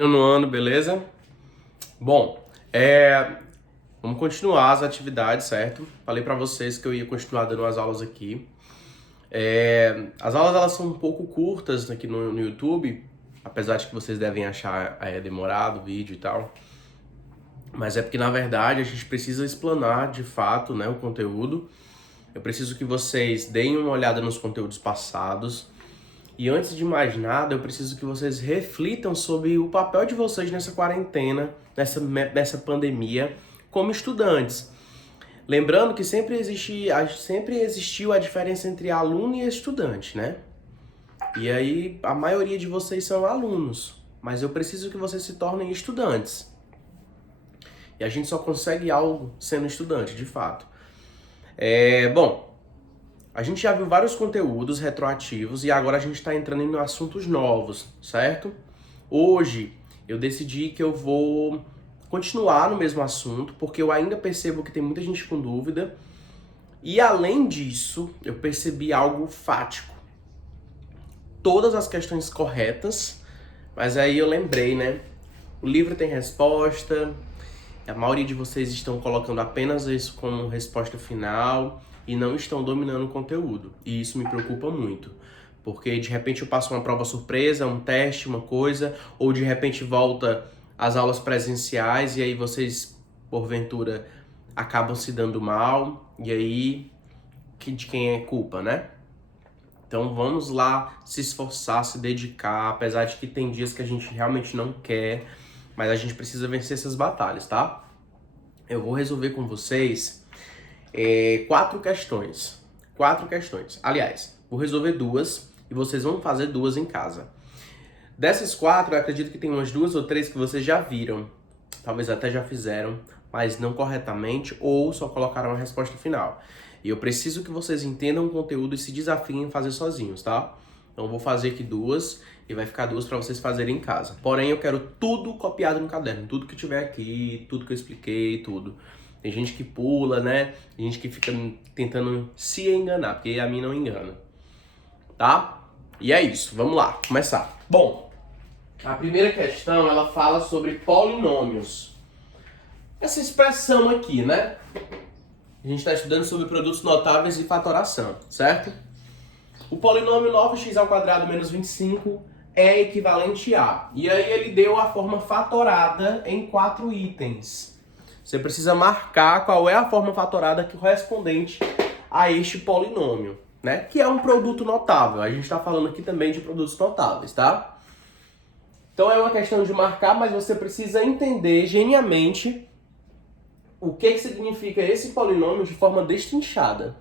No ano, beleza? Bom, vamos continuar as atividades, certo? Falei pra vocês que eu ia continuar dando as aulas aqui. As aulas elas são um pouco curtas aqui no YouTube, apesar de que vocês devem achar demorado o vídeo e tal. Mas é porque na verdade a gente precisa explanar de fato, né, o conteúdo. Eu preciso que vocês deem uma olhada nos conteúdos passados. E antes de mais nada, eu preciso que vocês reflitam sobre o papel de vocês nessa quarentena, nessa pandemia, como estudantes. Lembrando que sempre existiu a diferença entre aluno e estudante, né? E aí, a maioria de vocês são alunos, mas eu preciso que vocês se tornem estudantes. E a gente só consegue algo sendo estudante, de fato. Bom, a gente já viu vários conteúdos retroativos e agora a gente está entrando em assuntos novos, certo? Hoje eu decidi que eu vou continuar no mesmo assunto, porque eu ainda percebo que tem muita gente com dúvida. E além disso, eu percebi algo fático. Todas as questões corretas, mas aí eu lembrei, né? O livro tem resposta, a maioria de vocês estão colocando apenas isso como resposta final e não estão dominando o conteúdo. E isso me preocupa muito, porque de repente eu passo uma prova surpresa, um teste, uma coisa, ou de repente volta às aulas presenciais e aí vocês, porventura, acabam se dando mal, e aí de quem é culpa, né? Então vamos lá se esforçar, se dedicar, apesar de que tem dias que a gente realmente não quer, mas a gente precisa vencer essas batalhas, tá? Eu vou resolver com vocês 4 questões. 4 questões. Aliás, vou resolver 2 e vocês vão fazer 2 em casa. Dessas 4, eu acredito que tem umas 2 ou 3 que vocês já viram. Talvez até já fizeram, mas não corretamente ou só colocaram a resposta final. E eu preciso que vocês entendam o conteúdo e se desafiem em fazer sozinhos, tá? Então eu vou fazer aqui 2 e vai ficar 2 para vocês fazerem em casa. Porém, eu quero tudo copiado no caderno, tudo que tiver aqui, tudo que eu expliquei, tudo. Tem gente que pula, né? Tem gente que fica tentando se enganar, porque a mim não engana. Tá? E é isso, vamos lá, começar. Bom, a primeira questão, ela fala sobre polinômios. Essa expressão aqui, né? A gente está estudando sobre produtos notáveis e fatoração, certo? O polinômio 9x² menos 25 é equivalente a... E aí ele deu a forma fatorada em 4 itens. Você precisa marcar qual é a forma fatorada correspondente a este polinômio, né? Que é um produto notável. A gente está falando aqui também de produtos notáveis, tá? Então é uma questão de marcar, mas você precisa entender geniamente o que significa esse polinômio de forma destrinchada.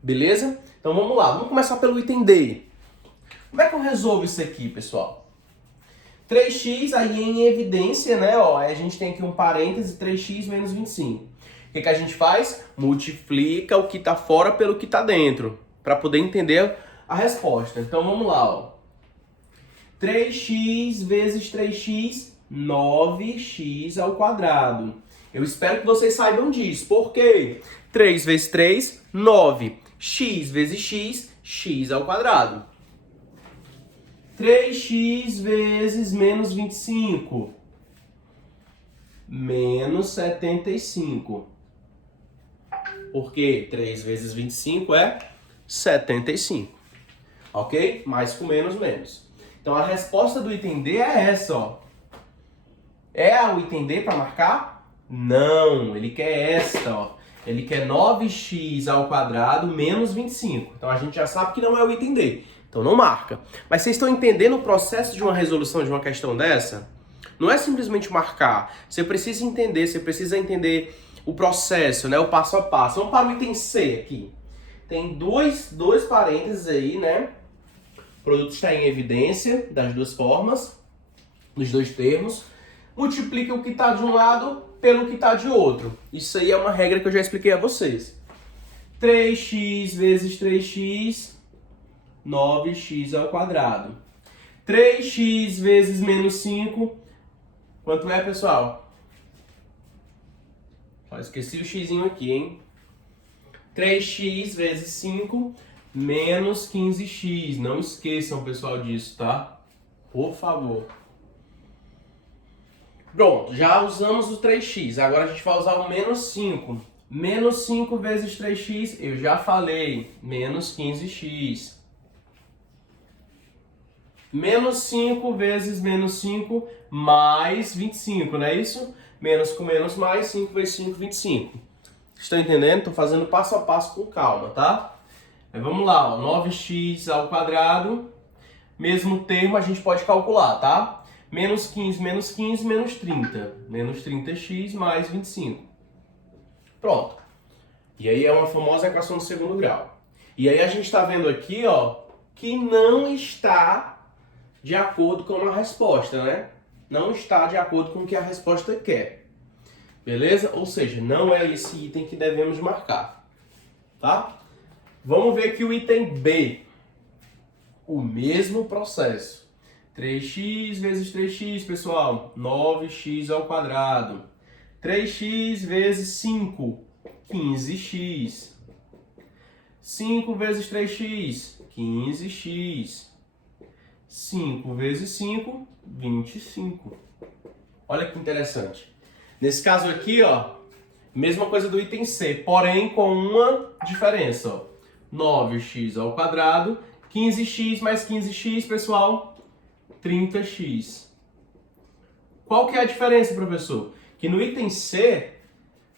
Beleza? Então vamos lá, vamos começar pelo item D. Como é que eu resolvo isso aqui, pessoal? 3x aí em evidência, né? Ó, aí a gente tem aqui um parêntese, 3x menos 25. O que a gente faz? Multiplica o que está fora pelo que está dentro, para poder entender a resposta. Então vamos lá, ó. 3x vezes 3x, 9x². Eu espero que vocês saibam disso. Por quê? 3 vezes 3, 9. X vezes x, x². 3x vezes menos 25. Menos 75. Porque 3 vezes 25 é 75. Ok? Mais com menos, menos. Então a resposta do item D é essa, ó. É o item D para marcar? Não, ele quer esta, ó. Ele quer 9x² menos 25. Então a gente já sabe que não é o item D. Então não marca. Mas vocês estão entendendo o processo de uma resolução de uma questão dessa? Não é simplesmente marcar. Você precisa entender o processo, né? O passo a passo. Vamos para o item C aqui. Tem dois parênteses aí, né? O produto está em evidência das duas formas, dos dois termos. Multiplica o que está de um lado pelo que está de outro. Isso aí é uma regra que eu já expliquei a vocês. 3x vezes 3x, 9x². 3x vezes menos 5, quanto é, pessoal? Ó, esqueci o xzinho aqui, hein? 3x vezes 5, menos 15x. Não esqueçam, pessoal, disso, tá? Por favor. Pronto, já usamos o 3x. Agora a gente vai usar o menos 5. Menos 5 vezes 3x, eu já falei, menos 15x. Menos 5 vezes menos 5 mais 25, não é isso? Menos com menos mais, 5 vezes 5, 25. Estão entendendo? Estou fazendo passo a passo com calma, tá? Vamos lá, ó, 9x ao quadrado. Mesmo termo a gente pode calcular, tá? Menos 15, menos 15, menos 30. Menos 30x mais 25. Pronto. E aí é uma famosa equação do segundo grau. E aí a gente está vendo aqui, ó, que não está de acordo com a resposta, né? Não está de acordo com o que a resposta quer. Beleza? Ou seja, não é esse item que devemos marcar. Tá? Vamos ver aqui o item B. O mesmo processo. 3x vezes 3x, pessoal. 9x ao quadrado. 3x vezes 5. 15x. 5 vezes 3x. 15x. 5 vezes 5. 25. Olha que interessante. Nesse caso aqui, ó. Mesma coisa do item C. Porém, com uma diferença, ó. 9x ao quadrado. 15x mais 15x, pessoal, 30x. Qual que é a diferença, professor? Que no item C,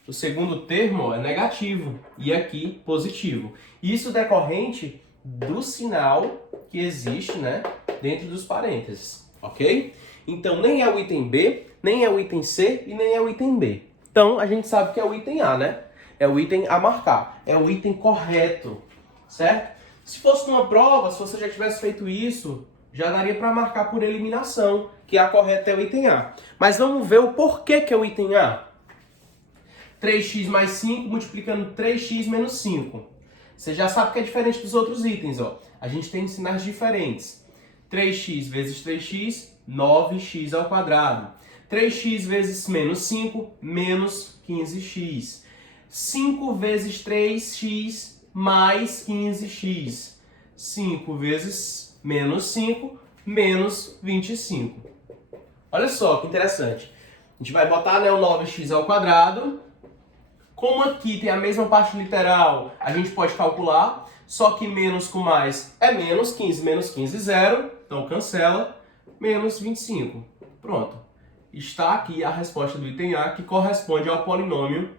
o segundo termo é negativo e aqui positivo. Isso decorrente do sinal que existe, né, dentro dos parênteses, ok? Então, nem é o item B, nem é o item C e nem é o item B. Então, a gente sabe que é o item A, né? É o item a marcar, é o item correto, certo? Se fosse numa prova, se você já tivesse feito isso, já daria para marcar por eliminação, que a correta é o item A. Mas vamos ver o porquê que é o item A. 3x mais 5 multiplicando 3x menos 5. Você já sabe que é diferente dos outros itens, ó. A gente tem sinais diferentes. 3x vezes 3x, 9x ao quadrado. 3x vezes menos 5, menos 15x. 5 vezes 3x mais 15x. 5 vezes menos 5, menos 25. Olha só que interessante. A gente vai botar, né, o 9x ao quadrado. Como aqui tem a mesma parte literal, a gente pode calcular. Só que menos com mais é menos. 15 menos 15, 0. Então cancela. Menos 25. Pronto. Está aqui a resposta do item A, que corresponde ao polinômio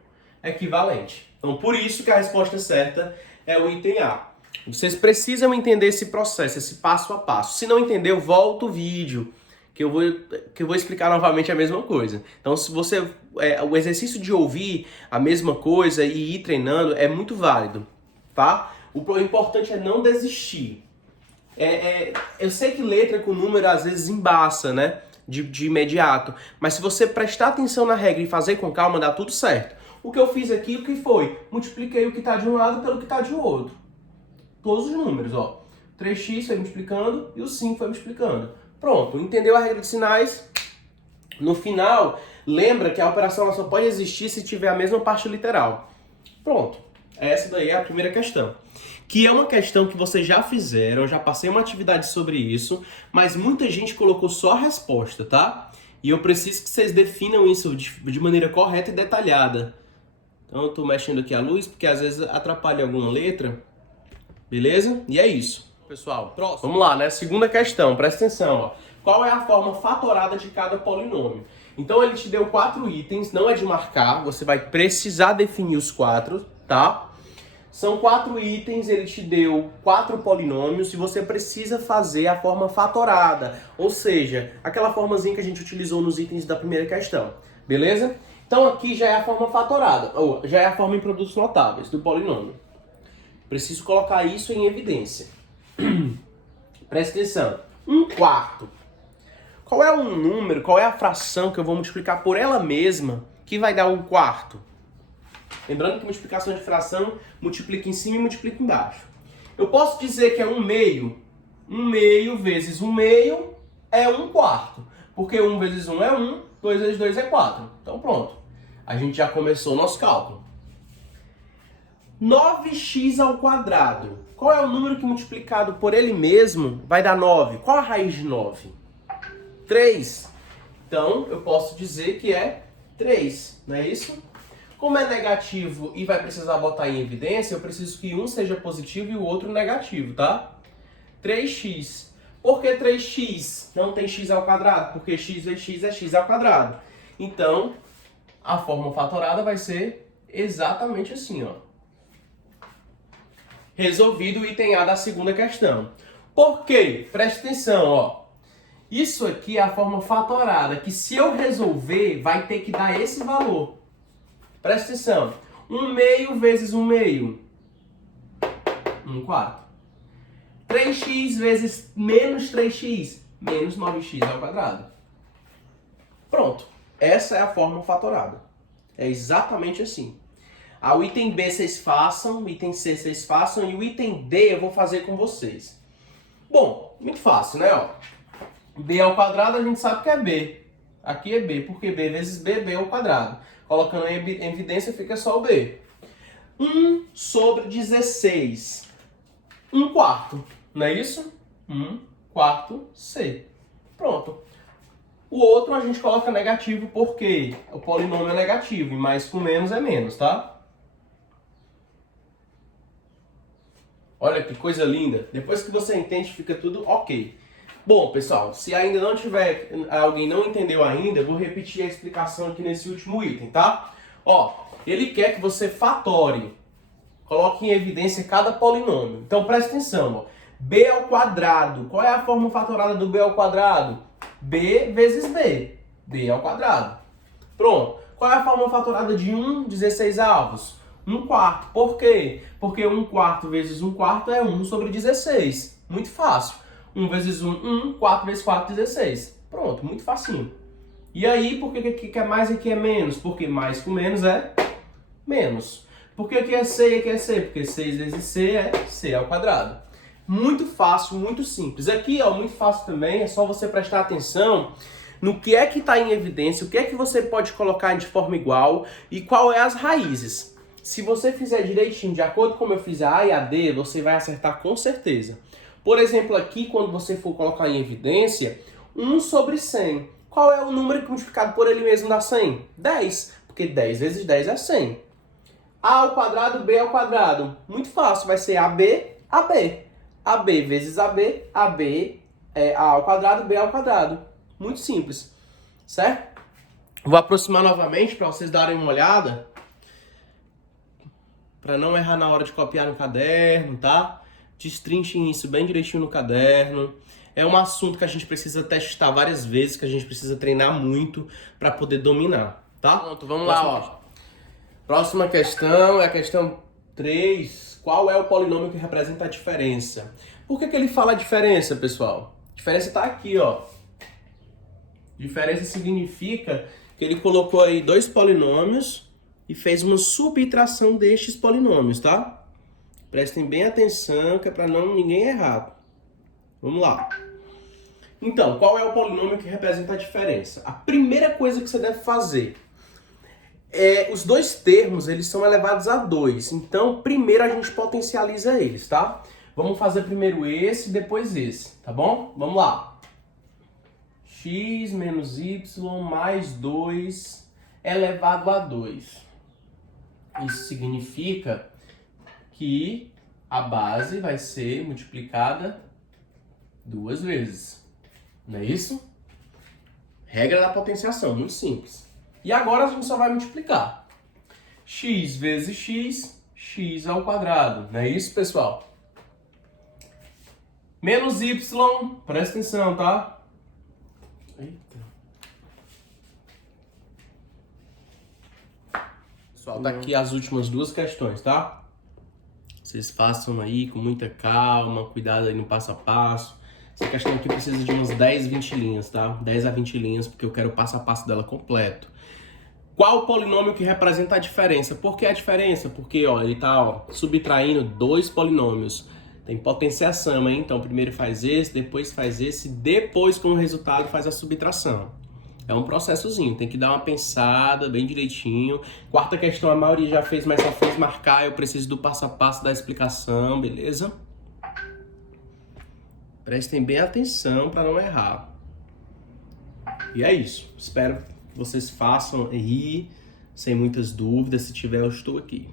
equivalente. Então, por isso que a resposta certa é o item A. Vocês precisam entender esse processo, esse passo a passo. Se não entendeu, volta o vídeo, que eu vou explicar novamente a mesma coisa. Então, se você o exercício de ouvir a mesma coisa e ir treinando é muito válido, tá? O importante é não desistir. Eu sei que letra com número às vezes embaça, né? De imediato. Mas se você prestar atenção na regra e fazer com calma, dá tudo certo. O que eu fiz aqui, o que foi? Multipliquei o que está de um lado pelo que está de outro. Todos os números, ó. 3x foi multiplicando e o 5 foi multiplicando. Pronto, entendeu a regra de sinais? No final, lembra que a operação ela só pode existir se tiver a mesma parte literal. Pronto, essa daí é a primeira questão. Que é uma questão que vocês já fizeram, eu já passei uma atividade sobre isso, mas muita gente colocou só a resposta, tá? E eu preciso que vocês definam isso de maneira correta e detalhada. Então eu tô mexendo aqui a luz, porque às vezes atrapalha alguma letra. Beleza? E é isso. Pessoal, próximo. Vamos lá, né? Segunda questão, presta atenção, ó. Qual é a forma fatorada de cada polinômio? Então ele te deu 4 itens, não é de marcar, você vai precisar definir os 4, tá? São 4 itens, ele te deu 4 polinômios e você precisa fazer a forma fatorada, ou seja, aquela formazinha que a gente utilizou nos itens da primeira questão, beleza? Então aqui já é a forma fatorada, ou já é a forma em produtos notáveis do polinômio. Preciso colocar isso em evidência. Presta atenção. 1/4. Qual é o número, qual é a fração que eu vou multiplicar por ela mesma que vai dar 1/4? Lembrando que multiplicação de fração multiplica em cima e multiplica embaixo. Eu posso dizer que é 1/2. 1/2 vezes 1/2 é 1/4. Porque 1 vezes 1 é 1, 2 vezes 2 é 4. Então pronto. A gente já começou o nosso cálculo. 9x ao quadrado. Qual é o número que multiplicado por ele mesmo vai dar 9? Qual a raiz de 9? 3. Então, eu posso dizer que é 3, não é isso? Como é negativo e vai precisar botar em evidência, eu preciso que um seja positivo e o outro negativo, tá? 3x. Por que 3x? Não tem x ao quadrado, porque x vezes x é x ao quadrado. Então, a fórmula fatorada vai ser exatamente assim, ó. Resolvido o item A da segunda questão. Por quê? Preste atenção, ó. Isso aqui é a fórmula fatorada, que se eu resolver, vai ter que dar esse valor. Presta atenção. 1/2 vezes 1/2. 1/4. 3x vezes menos 3x. Menos 9x ao quadrado. Pronto. Essa é a fórmula fatorada. É exatamente assim. O item B vocês façam, o item C vocês façam e o item D eu vou fazer com vocês. Bom, muito fácil, né? Ó, B ao quadrado a gente sabe que é B. Aqui é B, porque B vezes B, B ao quadrado. Colocando em evidência fica só o B. 1/16. 1/4. Não é isso? 1/4 C. Pronto. O outro a gente coloca negativo porque o polinômio é negativo e mais com menos é menos, tá? Olha que coisa linda. Depois que você entende, fica tudo ok. Bom, pessoal, se ainda não tiver, alguém não entendeu ainda, eu vou repetir a explicação aqui nesse último item, tá? Ó, ele quer que você fatore. Coloque em evidência cada polinômio. Então presta atenção, ó. B ao quadrado. Qual é a fórmula fatorada do B ao quadrado? B vezes B. B ao quadrado. Pronto. Qual é a fórmula fatorada de 1/16? 1/4. Por quê? Porque 1/4 vezes 1/4 é 1/16. Muito fácil. 1 vezes 1, 4 vezes 4, 16. Pronto, muito facinho. E aí, por que aqui é mais e aqui é menos? Porque mais com menos é menos. Por que aqui é C e aqui é C? Porque 6 vezes C é C ao quadrado. Muito fácil, muito simples. Aqui, ó, muito fácil também, é só você prestar atenção no que é que está em evidência, o que é que você pode colocar de forma igual e qual é as raízes. Se você fizer direitinho, de acordo com como eu fiz a A e a D, você vai acertar com certeza. Por exemplo, aqui, quando você for colocar em evidência, 1/100. Qual é o número que multiplicado por ele mesmo dá 100? 10, porque 10 vezes 10 é 100. A ao quadrado, B ao quadrado. Muito fácil, vai ser AB, AB. AB vezes AB, AB é A ao quadrado, B ao quadrado. Muito simples, certo? Vou aproximar novamente para vocês darem uma olhada, para não errar na hora de copiar no caderno, tá? Destrinchem isso bem direitinho no caderno. É um assunto que a gente precisa testar várias vezes, que a gente precisa treinar muito para poder dominar, tá? Pronto, vamos lá, ó. Próxima questão é a questão 3. Qual é o polinômio que representa a diferença? Por que ele fala a diferença, pessoal? A diferença está aqui, ó. Diferença significa que ele colocou aí dois polinômios e fez uma subtração destes polinômios, tá? Prestem bem atenção, que é para ninguém errar. Vamos lá. Então, qual é o polinômio que representa a diferença? A primeira coisa que você deve fazer os dois termos, eles são elevados a 2. Então, primeiro a gente potencializa eles, tá? Vamos fazer primeiro esse e depois esse, tá bom? Vamos lá. X menos y mais 2 elevado a 2. Isso significa que a base vai ser multiplicada 2 vezes. Não é isso? Regra da potenciação, muito simples. E agora a gente só vai multiplicar. X vezes x, x ao quadrado. Não é isso, pessoal? Menos y, presta atenção, tá? Eita. Pessoal, tá aqui as últimas duas questões, tá? Vocês façam aí com muita calma, cuidado aí no passo a passo. Essa questão aqui precisa de umas 10, 20 linhas, tá? 10 a 20 linhas, porque eu quero o passo a passo dela completo. Qual o polinômio que representa a diferença? Por que a diferença? Porque, ó, ele tá, ó, subtraindo dois polinômios. Tem potenciação, hein? Então, primeiro faz esse, depois faz esse, depois, com o resultado, faz a subtração. É um processozinho, tem que dar uma pensada bem direitinho. Quarta questão, a maioria já fez, mas só fez marcar. Eu preciso do passo a passo da explicação, beleza? Prestem bem atenção para não errar. E é isso. Espero que vocês façam aí, sem muitas dúvidas. Se tiver, eu estou aqui.